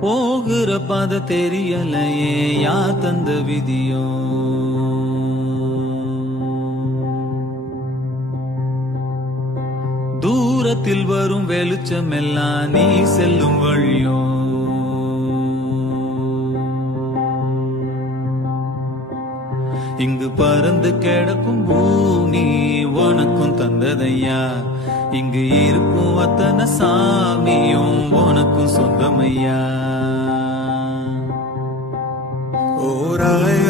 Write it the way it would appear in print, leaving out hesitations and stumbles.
போகிற பாத தெரியலையே யா தந்த விதியோ. தூரத்தில் வரும் வெளிச்சம் எல்லாம் நீ செல்லும் வழியோ. இங்கு பறந்து கிடக்கும் பூமி உனக்கும் தந்ததையா. இங்கு இருக்கும் அத்தனை சாமியும் உனக்கும் சொந்தமையா. ஓராய